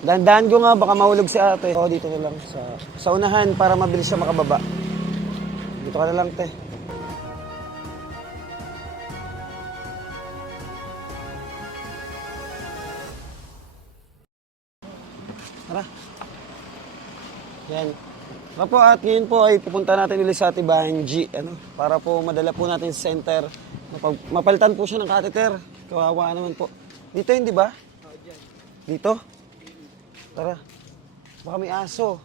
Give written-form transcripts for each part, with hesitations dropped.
Dandahan ko nga, baka mahulog si ate. O, dito na lang sa unahan para mabilis siya makababa. Dito ka na lang, te. Tara. Yan. Tara po, at ngayon po ay pupunta natin ulit sa Atibahan G. Para po madala po natin sa center. Mapalitan po siya ng catheter. Kawawa naman po. Dito yun, di ba? Dito? Tara. Baka may aso.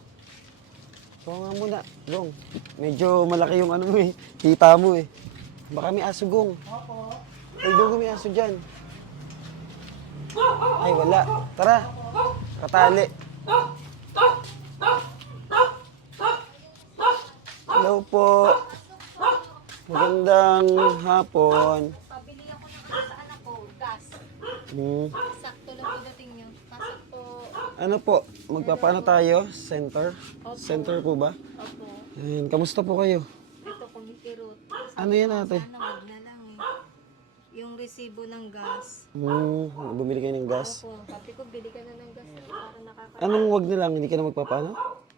So nga muna, Gong. Medyo malaki yung ano mo eh. Kita mo eh. Baka may aso, Gong. Ay, Gong, may aso dyan. Ay, wala. Tara. Katali. Hello po. Magandang hapon. Pabili ako ng ano sa anak ko, gas. Sakto lang pagdating nyo. Pasok po. Ano po? Magpapaano tayo? Center? Opo. Center po ba? Opo. Ayun. Kamusta po kayo? Ito, kumikirot. Ano yan ate? Sana wag na lang eh. Yung resibo ng gas. Bumili kayo ng gas? Opo. Sabi ko, bili ka na ng gas para nakaka... Anong wag na lang? Hindi ka na magpapaano?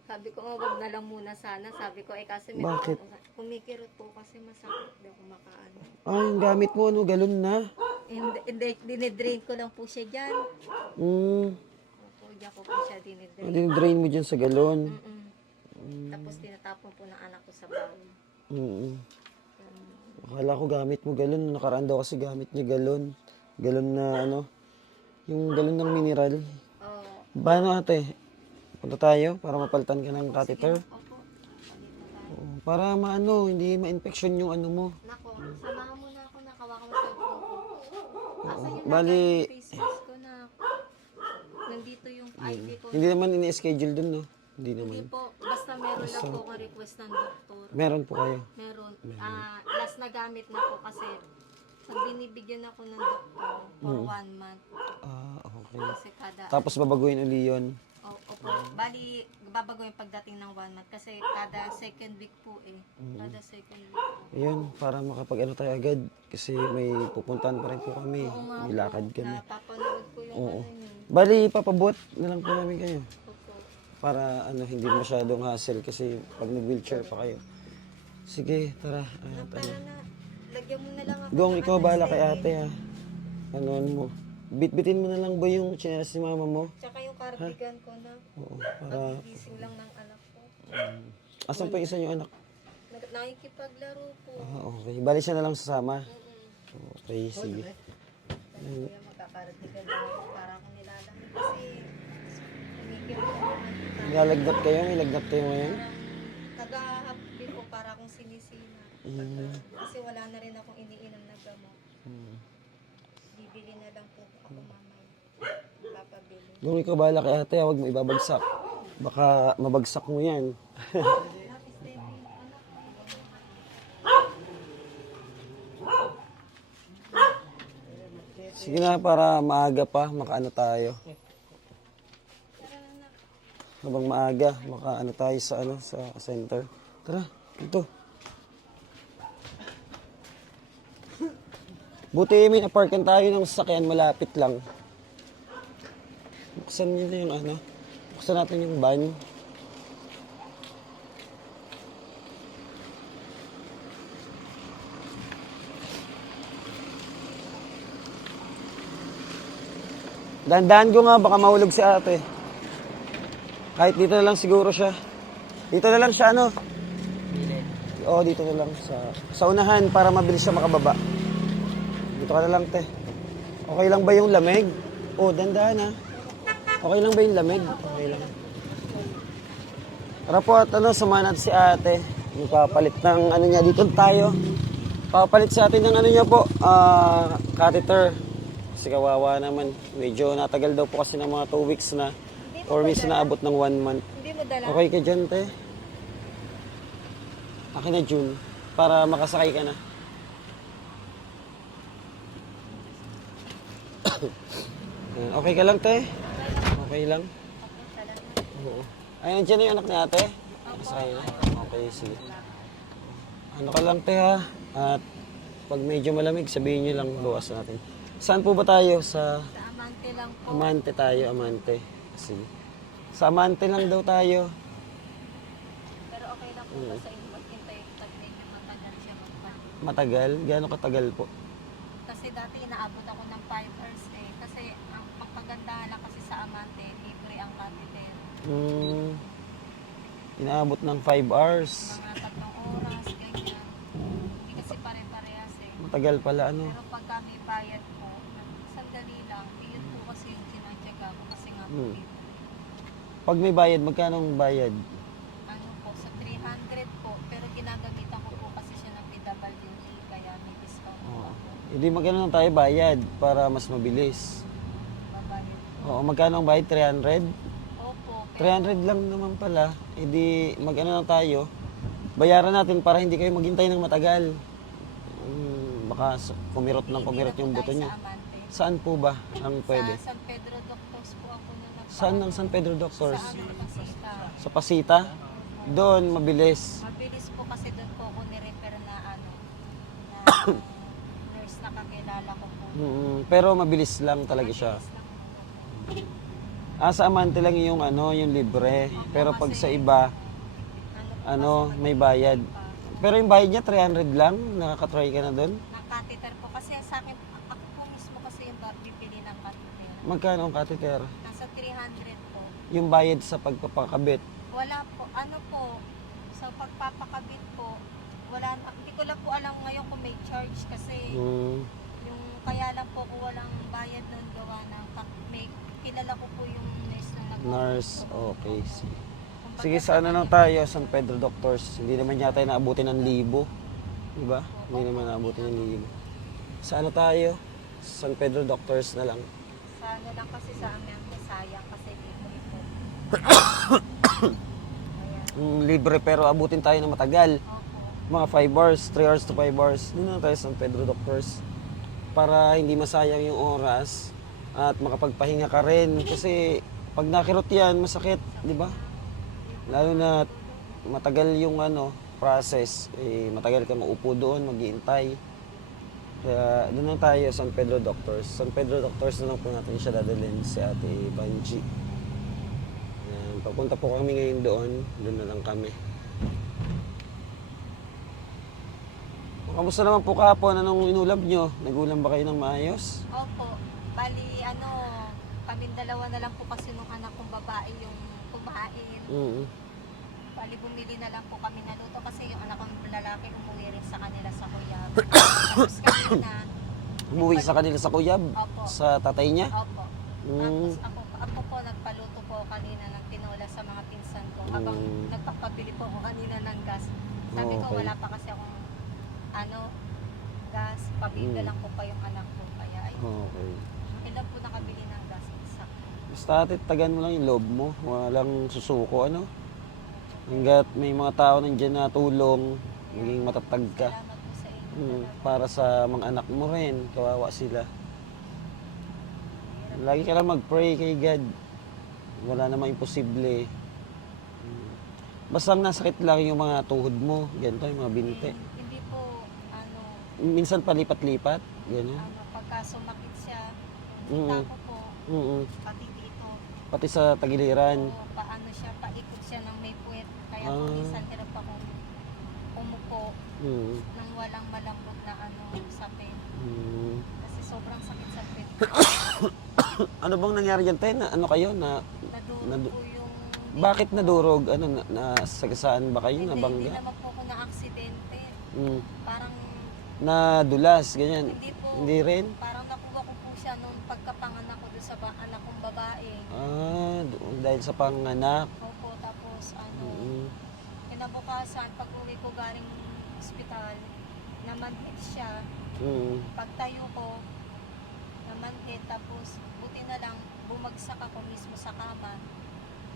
Sabi ko, wag na lang muna sana. Sabi ko, kasi may... Bakit? Kumikirot po kasi masakit daw kumakaano. Ay, yung gamit mo, ano, galon na. Hindi, dinidrain ko lang po siya dyan. Opo, diyan ko po siya dinidrain. Dinidrain mo dyan sa galon. Tapos tinatapon po ng anak ko sa baon. Akala ko gamit mo galon. Nakaraan daw kasi gamit niya galon. Galon na ano, yung galon ng mineral. Oo. Paano ate? Punta tayo para mapalitan ka ng catheter. Opo. Oo, para maano, hindi ma-infection yung ano mo. Nako, samahan mo na ako, nakawakan mo sa phone ko. Asan yung Bali, business ko na? Nandito yung ID ko. hindi naman ini-schedule dun, no? Hindi naman. Hindi po, basta meron lang po akong request ng doktor. Meron po kayo. Meron. Last na gamit na po kasi pag binibigyan ako ng doktor for 1 month. Ah, okay. Kasi kada... Tapos babaguhin uli yun. Opo. Bali, babagoyin pagdating ng 1 month kasi kada second week po eh. Kada second week po. Ayun, para makapag-ano tayo agad. Kasi may pupuntahan pa rin po kami. May lakad kami. Napapanood ko yung Oo. ano niyo. Bali, papabuhat na lang po namin kayo. Opo. Para ano, hindi masyadong hassle kasi pag nag-wheelchair pa kayo. Sige, tara. At, Tara na. Lagyan mo na lang ako. Gong, ng ikaw bahala kay anesthesia. ate ha. Ano mo. Bitbitin mo na lang ba yung chinelas ni mama mo? Tsaka yung cardigan ko na. Oo, para... Magigising lang ng anak ko. Asan pa yung isa yung anak? Nakikipaglaro po. Okay. Bali siya na lang sasama. Mm-mm. Okay, sige. Kuya, magkakardigan lang ako para akong nilalamig kasi kumikirot ako. Nilalagnat kayo? May lagnat kayo ngayon? Tagahapdi po para akong sinisina. Kasi wala na rin akong iniinom na gamot. Bibili na lang po ako mamaya. Papabili. Gong, ikaw bahala kay ate, huwag mo ibabagsak. Baka mabagsak mo yan. Sige na, para maaga pa, makaano tayo. Habang maaga, makaano tayo sa ano sa center. Tara, dito. Buti may naparkan tayo ng sasakyan, malapit lang. Buksan nyo na yung ano. Buksan natin yung van. Dahan-dahan ko nga, baka mahulog si ate. Kahit dito na lang siguro siya. Dito na lang siya, ano? Oo, dito na lang. Sa unahan, para mabilis siya makababa. Dito ka na lang, te. Okay lang ba yung lamig? Oo, dahan-dahan, ha? Okay lang ba yung lamig? Okay lang. Tara po at ano, samahan natin si ate. Magpapalit ng ano niya. Dito tayo. Papalit sa atin ng ano niya po. Catheter. Kasi kawawa naman. Medyo natagal daw po kasi ng mga 2 weeks na. Or minsan naabot ng 1 month. Hindi mo dala? Okay ka dyan, te? Akin na, June. Para makasakay ka na. Okay ka lang, te? Okay lang? Oo. Ay, nandiyan na yung anak ni ate? Masakay na? Okay, sige. Ano ka lang, te, ha? At pag medyo malamig, sabihin nyo lang, bawas natin. Saan po ba tayo? Sa Amante lang po. Amante tayo, Amante. Sige. Sa Amante lang daw tayo. Pero okay lang po ba sa inyo maghintay tag-medyo matagal siya magpalit? Matagal? Gaano katagal po? Kasi dati inaabot ako ng 5 hours eh. Kasi ang pagpagandahan lang kasi sa Amante, libre ang catheter. Hmm, inaabot ng 5 hours. Mga 3 oras, ganyan. Hindi kasi pare-parehas eh. Matagal pala, ano? Pero pag kami bayad po, sandali lang, yun po kasi yung sinadyaga ko kasi nga po Hmm. dito. Pag may bayad, magkano ang bayad? Ano po, sa 300 po, pero ginagamitan ko po kasi siya ng PWD, kaya may discount po Oo. ako. Hindi magkano lang tayo bayad para mas mabilis. Babayad po. Oo, magkano ang bayad? 300? Opo, pero 300 lang naman pala. Hindi, mag-ano lang tayo. Bayaran natin para hindi kayo maghintay ng matagal. Baka kumirot ng hindi kumirot na po yung buto tayo niyo. sa Amante. Saan po ba ang pwede? Sa San Pedro Doctors po ako na Saan ang San Pedro Doctors? Sa ano, Pasita. Sa Pasita? Doon, mabilis. Mabilis po kasi doon po ako ni-refer na ano, na nurse na kakilala ko po. Pero mabilis lang talaga siya. Mabilis lang po. Sa Amante lang yung ano, yung libre. Pero pag sa iba, Ano po may bayad. Pero yung bayad niya 300 lang, nakaka-try ka na doon. ng catheter po kasi sa akin, ako po mismo kasi yung bibili ng catheter. Magkano ang catheter? Nasa 300 po. Yung bayad sa pagpapakabit. Wala po, ano po, sa pagpapakabit po, wala na, hindi ko lang po alam ngayon kung may charge kasi Hmm, yung kaya lang po kung walang bayad nun gawa ng may kilala ko po yung nurse na nurse, okay. Kumbaga Sige, sa ano lang tayo, San Pedro Doctors. Hindi naman yata naabutin ng 1,000. Diba? Hindi naman naabutin ng 1,000. Sa ano tayo? San Pedro Doctors na lang. Sa ano lang kasi sa amin, sayang kasi libre po. Ayan. Libre pero abutin tayo ng matagal. Opo. Mga 5 hours, 3 hours to 5 hours. Doon na tayo sa San Pedro Doctors. Para hindi masayang yung oras at makapagpahinga ka rin. Kasi pag nakirot yan, masakit. Di ba? Lalo na matagal yung ano, process. Matagal ka maupo doon, maghihintay. Kaya doon lang tayo, San Pedro Doctors. San Pedro Doctors na lang po natin siya dadalhin si Ate Banji. Ayan, papunta po kami ngayon doon. Doon na lang kami. Kamusta naman po kahapon? Anong inulam nyo? Nagulam ba kayo ng maayos? Opo. Bali, ano, kaming dalawa na lang po kasi nung anak kong babae yung kumain. Bali, bumili na lang po kami na luto kasi yung anak kong lalaki umuwi rin sa kanila sa Cuyab. Tapos kanina, Umuwi sa kanila sa Cuyab? Opo. Sa tatay niya? opo. Mm. Tapos ako po nagpaluto po kanina ng tinola sa mga pinsan ko. Habang nagpapabili po ako kanina ng gas. Sabi ko Okay. wala pa kasi akong ano, gas. Pabibili lang ko pa yung anak ko. Kaya ayun. Okay. Ilan po nakabili ng gas? Isa. Basta ate, tagan mo lang yung loob mo. Walang susuko, ano? Hanggat may mga tao nandiyan na tulong, maging matatag ka. Salamat po sa inyo. Para sa mga anak mo rin, kawawa sila. Lagi ka lang mag-pray kay God. Wala namang imposible. Basta ang nasakit lang yung mga tuhod mo, ganito, yung mga binti. Hindi po, ano, Minsan palipat-lipat, gano'n. pagka sumakit siya, Mm. tako po, Mm. pati dito, Pati sa tagiliran. o paano siya, paikot siya ng may puwet. Kaya po minsan hirap akong umupo Mm. nang walang malambot na ano, sapin. Mm. Kasi sobrang sakit sa puwet. Ano bang nangyari dyan, Ten? Ano kayo? Nadurog Nadu- po yung... Bakit nadurog? Ano, nasagasaan ba kayo? Hindi Nabangga? naman po ako na-aksidente. Mm. Parang, Nadulas, ganyan? hindi po. Hindi rin? Parang nakuha ko po siya nung pagkapanganak ko doon sa anak kong babae. Dahil sa panganak. Opo, tapos ano, Mm. kinabukasan, pag uwi ko galing ospital, namanhid siya. Mm. Pagtayo ko, namanhid, tapos buti na lang, bumagsak ako mismo sa kama.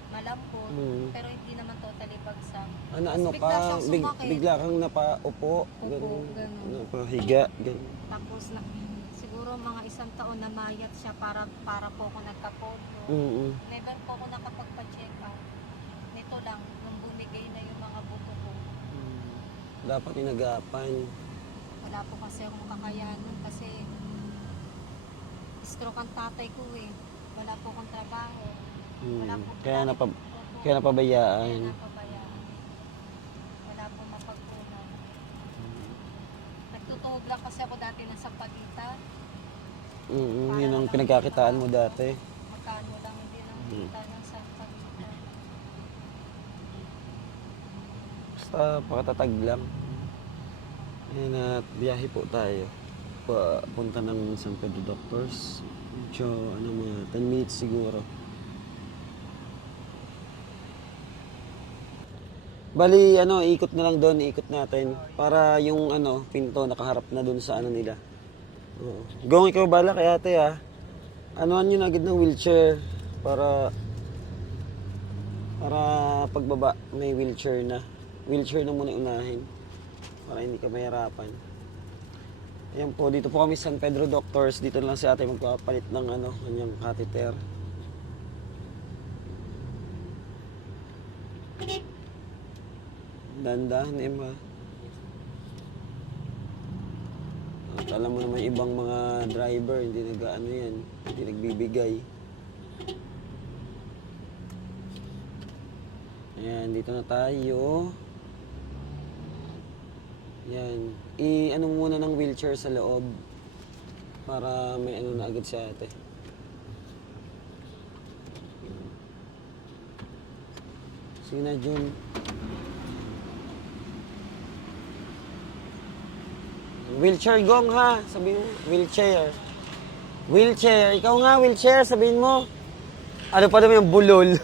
Malambot, Mm. pero hindi naman totally bagsak. Ano Bigla ka? siyang sumakit. Bigla kang napaupo. Opo, ganun. Napahiga. Ganun. Tapos na, siguro mga 1 taon na mayat siya para po ako nagka-polio. Mm. Never po ako nakapagpa-check out. Nito lang, nung bumigay na yung mga buto ko. Dapat inagapan. Wala po kasi akong kakayanan kasi stroke ang tatay ko eh. Wala po akong trabaho. Wala po. Kaya, Opo. kaya napabayaan. Kaya napabayaan. Wala po mapagkunan. Nagtutuhog lang kasi ako dati ng Sampaguita. Yun ang pinagkakitaan mo dati. Magkano lang din ang kita ng Sampaguita. Basta pakatatag lang. Ayan at biyahe po tayo. Papunta ng San Pedro Doctors. So, mga 10 minutes siguro. Bali, ikot na lang doon, ikot natin. Para yung, pinto nakaharap na doon sa nila. Oo. Gong, ikaw bala kay ate, ha? Anuhan yun agad ng wheelchair. Para pagbaba, may wheelchair na. Wheelchair na muna unahin. Para hindi ka mahirapan. Ayan po, dito po kami San Pedro Doctors. Dito lang si ate magpapalit ng kanyang catheter. Dandahan, Emma. At alam mo naman ibang mga driver, hindi yan, hindi nagbibigay. Ayan, dito na tayo. Yan. I-ano muna ng wheelchair sa loob para may na agad si ate. Sige na, Jun. Wheelchair gong ha, sabihin mo. Wheelchair. Wheelchair. Ikaw nga, wheelchair, sabihin mo. Ano pa naman yung bulol?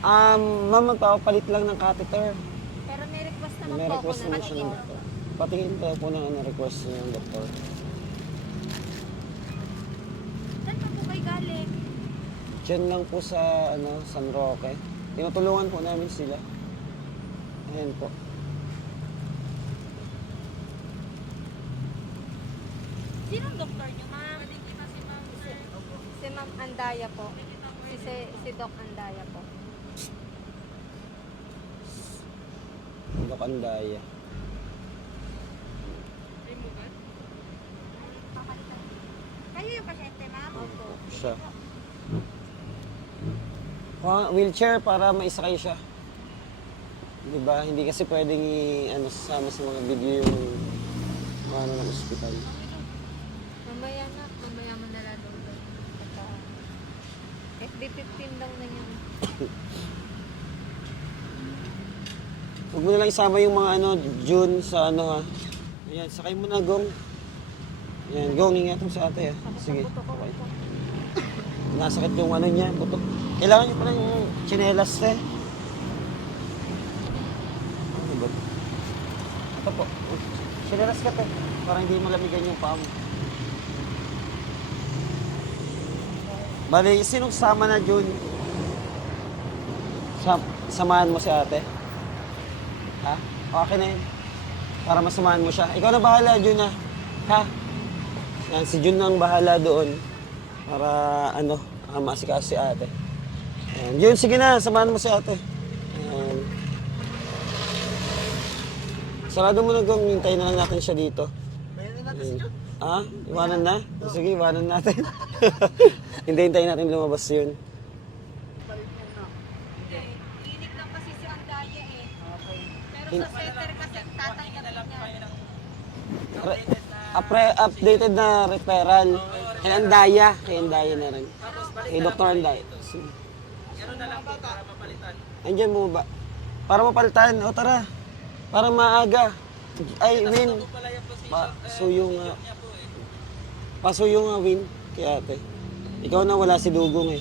Ma'am, magpapalit lang ng catheter. Pero may request naman May po request ako naman na siya ng doktor. Patingin ko po ng request niya ng doktor. Saan pa po kayo galing? Diyan lang po sa San Roque. Tinutulungan po namin sila. Ayan po. Sinong doktor niyo, ma'am? Si Ma'am Andaya po. Si Doc Andaya po. Dok Andaya. Kayo yung pasyente, ma'am? Opo. Siya. Wheelchair para maisakay siya. Diba? Hindi kasi pwedeng sasama sa mga video yung ng ospital. Mamaya na. Mamaya mo na lang doon. FB15 daw na yun. Huwag mo na lang isama yung mga June sa ha. Ayan, sakay mo na, Gong. Ayan, Gong, ingat mo sa ate, ha. Sige. Okay. Nasakit yung niya, buto. Kailangan niyo pa ng tsinelas, eh. Ano ba? Ito po. Tsinelas ka, te. Para hindi malamigan yung paa mo. Bali, sinong sama na, June? Samahan mo si ate? Ha? Okay na yun. Para masamahan mo siya. Ikaw na bahala, Jun, ha? Ha? Yan, si Jun ang bahala doon. Para, masikaso si ate. Ayan. Jun, sige na, samahan mo si ate. Ayan. Sarado mo na kung hintayin na lang natin siya dito. Ayan. Ha? Iwanan na? Sige, iwanan natin. Hintayin natin lumabas yun. Clinic lang kasi si Andaya eh. Pero sa center kasi tatanggapin niya. Updated na referral. Kay Andaya. Kay Andaya na rin. Kay Dr. Andaya. Gano'n na lang po para mapalitan. Andyan mo ba? Para mapalitan. O tara. Para maaga. Ay, Win. Pasuyo nga. Pasuyo nga, Win. Kay ate. Ikaw na wala si Dugong eh.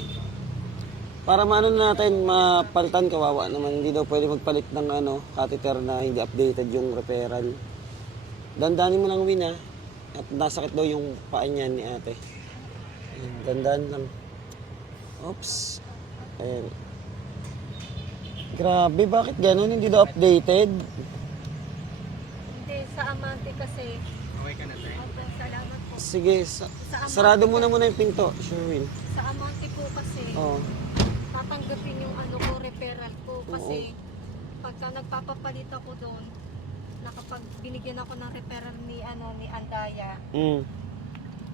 Para maano natin, mapalitan, kawawa naman. Hindi daw pwede magpalit ng catheter na hindi updated yung referral. Dandanin mo lang, Win, ha. At nasakit daw yung paa niya ni ate. Ayan, dandan lang. Oops. Ayan. Grabe, bakit ganun? Hindi daw updated? Hindi, sa Amante kasi. Okay ka na, sir? Opo, salamat po. Sige, sarado muna yung pinto. Sure, Win. Sa Amante po kasi, Oo. tatanggapin yung ko, referral ko. Kasi, pagka nagpapapalit ako doon, binigyan ako ng referral ni Andaya,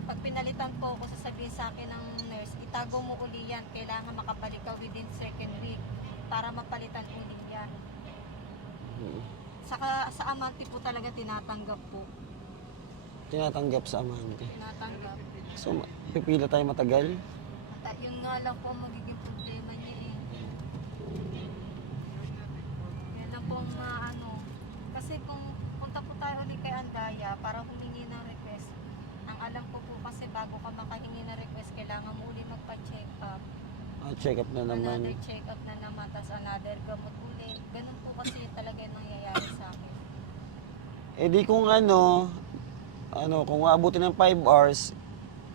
Pag pinalitan po ako, sasabihin sa akin ng nurse, itago mo uli yan. Kailangan makabalik ka within second week para mapalitan uli yan. Saka sa amante po talaga tinatanggap po. Tinatanggap sa amante. Tinatanggap. So, pipila tayo matagal? At yun nga lang po ang magiging problema niya eh. Yan lang po kasi kung punta po tayo ulit kay Andaya para humingi ng request, ang alam ko po kasi bago ka makahingi ng request, kailangan mo ulit magpa-check up. Check up na naman. Another check up na naman, tapos another gamot ulit. Ganun po kasi talaga yung nangyayari sa akin. Eh di kung kung aabutin ng 5 hours,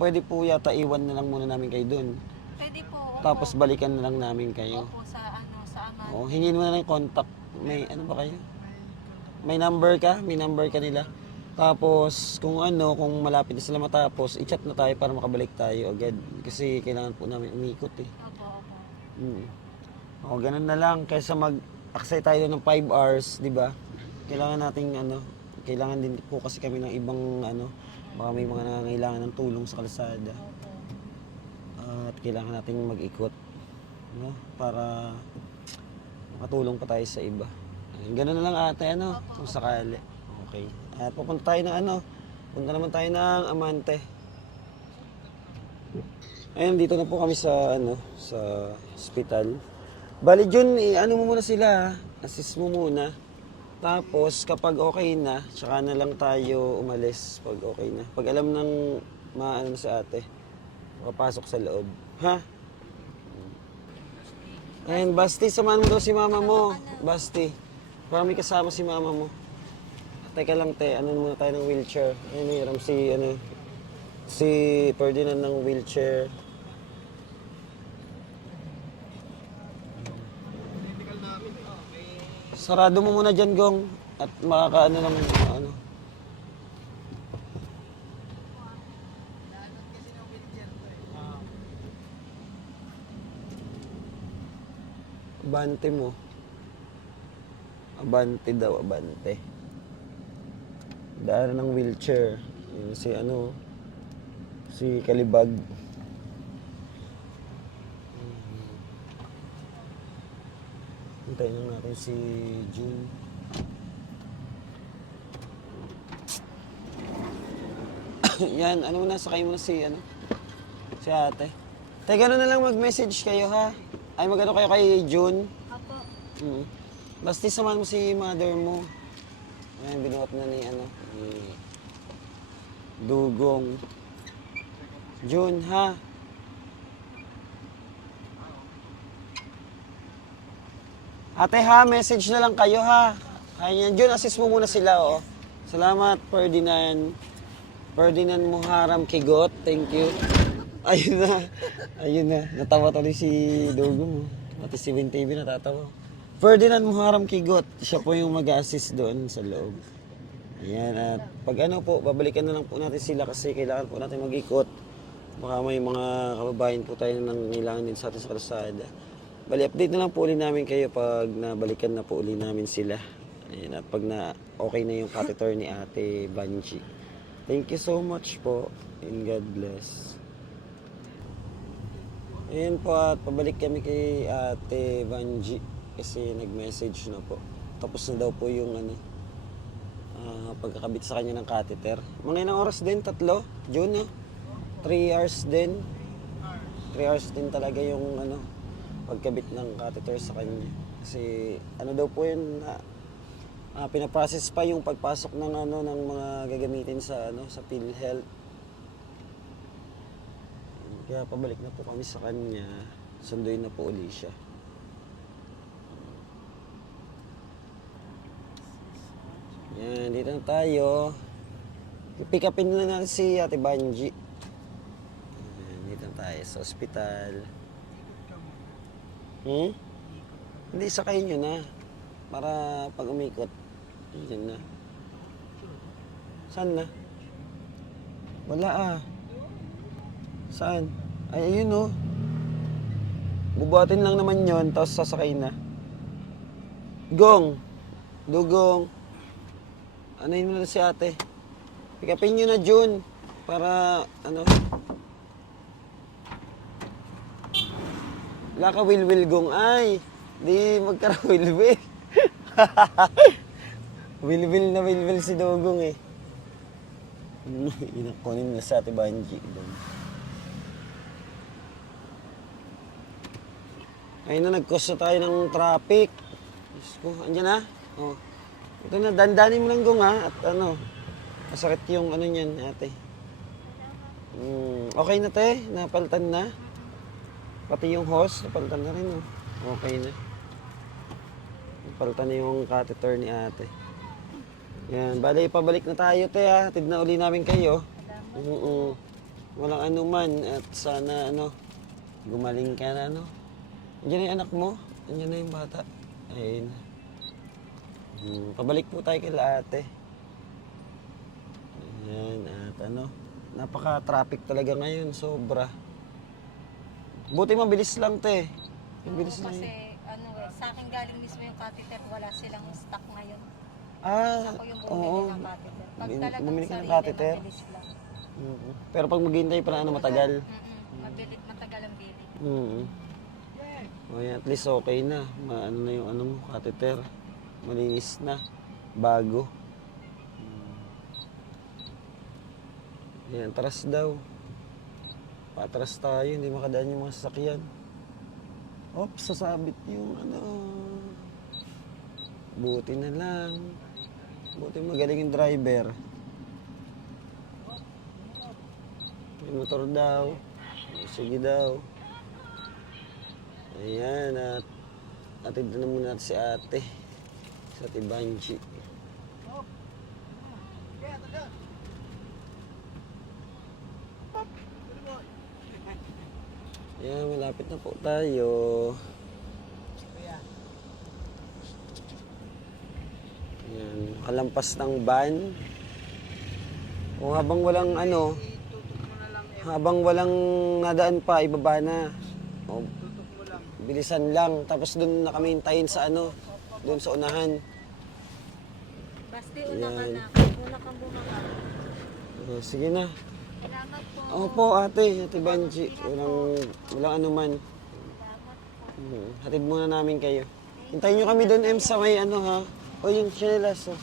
pwede po yata iwan na lang muna namin kayo dun. Pwede po. Opo. Tapos balikan na lang namin kayo. Opo, sa amante. O, hingin mo na lang yung contact. May ano ba kayo? May number ka? May number ka nila? Tapos, kung malapit na sila matapos, i-chat na tayo para makabalik tayo agad. Kasi kailangan po namin umikot eh. Opo. O, ganun na lang. Kaysa mag-aksay tayo ng 5 hours, di ba? Kailangan nating kailangan din po kasi kami ng ibang baka may mga nangangailangan ng tulong sa kalsada. Opo. At kailangan nating mag-ikot, no? Para makatulong pa tayo sa iba. Ayun, ganun na lang ate, kung sakali. Okay. At pupunta tayo ng punta naman tayo ng Amante. Ayun, dito na po kami sa sa hospital. Bali Jun, mo muna sila, assist mo muna. Tapos kapag okay na, tsaka na lang tayo umalis pag okay na. Pag alam ng na sa ate, makapasok sa loob. Ha? Ayun, Basti, samahan mo daw si mama mo. Basti, para may kasama si mama mo. Teka lang, muna tayo ng wheelchair. Ayun, mayroon si Ferdinand ng wheelchair. Sarado mo muna dyan, Gong. At makakaano naman Abante mo. Abante daw, abante. Daan ng wheelchair. Yun, si Kalibag. Hintayin lang natin si June. Yan, sakay mo na si ate. Teka, na lang mag-message kayo, ha? Ay, kayo kay June. Opo. Basti, samahan mo si mother mo. Ayan, binuhat na ni Dugong. June, ha? Ate ha, message na lang kayo ha. Ayan, June, assist mo muna sila, oh. Salamat, Ferdinand. Ferdinand Muharam Kigot, thank you. Ayun na. Natawa tuloy si Dugong. Pati si Win TV natatawa. Ferdinand Muharam Kigot, siya po yung mag-assist doon sa loob. Ayan, at pag babalikan na lang po natin sila kasi kailangan po natin mag-ikot. Baka may mga kababayan po tayo nang kailangan din sa atin sa kalsada. Bali, update na lang po uli namin kayo pag nabalikan na po uli namin sila. Ayan, at pag okay na yung catheter ni Ate Banji. Thank you so much po and God bless. Ayan po at pabalik kami kay Ate Banji kasi nag-message na po. Tapos na daw po yung pagkakabit sa kanya ng catheter. Mga ilang oras din? 3? June, 3 hours din. 3 hours din talaga yung pagkabit ng catheter sa kanya. Kasi daw po yun, pinaprocess pa yung pagpasok ng ng mga gagamitin sa sa PhilHealth. Kaya pabalik na po kami sa kanya. Sunduin na po uli siya. Yan, dito na tayo. Pick upin na natin si Ate Banji. Yan, dito na tayo sa ospital. Hindi, sakayin nyo na. Para pag umikot, yun na. Saan na? Wala Saan? Ay, ayun Bubuhatin lang naman yon, tapos sasakay na. Gong! Dugong! Anayin mo na si ate. Pick upin nyo na, June. Para, ano, wala ka wilwil gong ay. Di magkara-wilwil. Wilwil na wilwil si Dogong eh. Inakunin na sa Ate Banji. Ayun na, nag-cause na tayo ng traffic. Diyos ko, andyan na. Oh. Ito na, dandanin mo lang gong ha. At ano, masakit yung ano niyan, ate. Okay na te, napalitan na. Pati yung hose, napalitan na rin. Oh. Okay na. Napalitan na yung catheter ni ate. Yan, bali pabalik na tayo te ha. Hatid na uli namin kayo. Walang anuman at sana ano, gumaling ka na ano. Andiyan na yung anak mo. Andiyan na yung bata. Ayun. Pabalik po tayo kay ate. Ayan, at ano, napaka-traffic talaga ngayon, sobra. Buti mabilis lang, te. Mabilis lang. Kasi, ano eh, sa akin galing mismo yung catheter, wala silang stock ngayon. Ah, Ako yung oo. bumili ng catheter. Pag talagang Bumili ka ng sarili, catheter? mabilis lang. Pero pag maghihintay pa na ano, matagal. Matagal ang bili. O yan, at least okay na. Ano na yung ano mo, catheter. Malinis na. Bago. Yan, taras daw. Patras tayo, hindi makadaan yung mga sasakyan. Oops, sasabit yung ano. Buti na lang. Buti magaling yung driver. May motor daw. Sige daw. Ayan, at atid na muna natin si ate. Si Ate Banji. Ayan, malapit na po tayo. Ayan, kalampas ng van. O habang walang ano, habang walang nadaan pa, ibaba na. O, bilisan lang. Tapos doon na kami hintayin sa ano, doon sa unahan. Basta una ka Yan. na. Una kang bumaka. O, sige na. Salamat po. Opo, Ate Banji. Walang anuman. Hatid muna namin kayo. Hintayin nyo kami doon, M, sa may ano ha. O yung chinelas. Oh.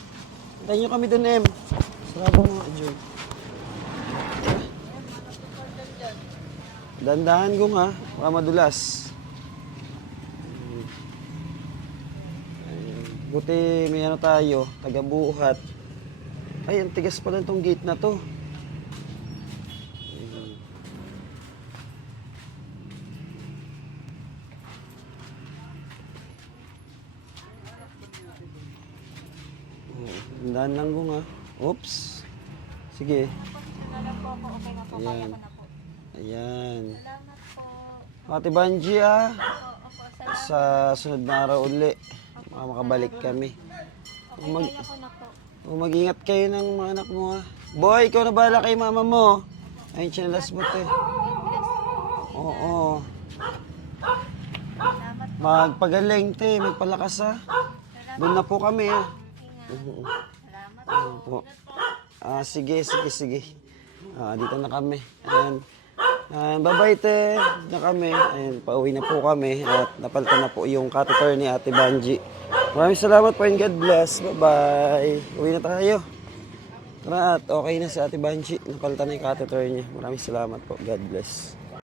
Hintayin nyo kami doon, M. Sarabo mo, Jun. Dandahan ko ha, baka madulas. Buti may ano tayo, taga-buhat. Ay, ang tigas pala itong gate na to. Dandahan lang ko nga. Oops. Sige. Pasensya na lang po ako. Okay na po. Kaya Ayan. ko na po. Ayan. Salamat po. Ate Banji ah. Opo, salamat. Sa sunod na araw uli. Makabalik kami. Okay, kaya ko na po. Mag-ingat kayo ng mga anak mo ha. Boy, ikaw na bahala kay mama mo. Ayun, chinelas mo te. God bless po. Oo. Salamat po. Magpagaling te, magpalakas ha. Doon na po kami ha. Ingat. Salamat po. Opo. Sige. Dito na kami. Ayan. Bye-bye te. Dito na kami. Ayan, pauwi na po kami. At napalitan na po yung catheter ni Ate Banji. Maraming salamat po and God bless. Bye-bye. Uwi na tayo. Tara at okay na si Ate Banji. Napalitan na yung catheter niya. Maraming salamat po. God bless.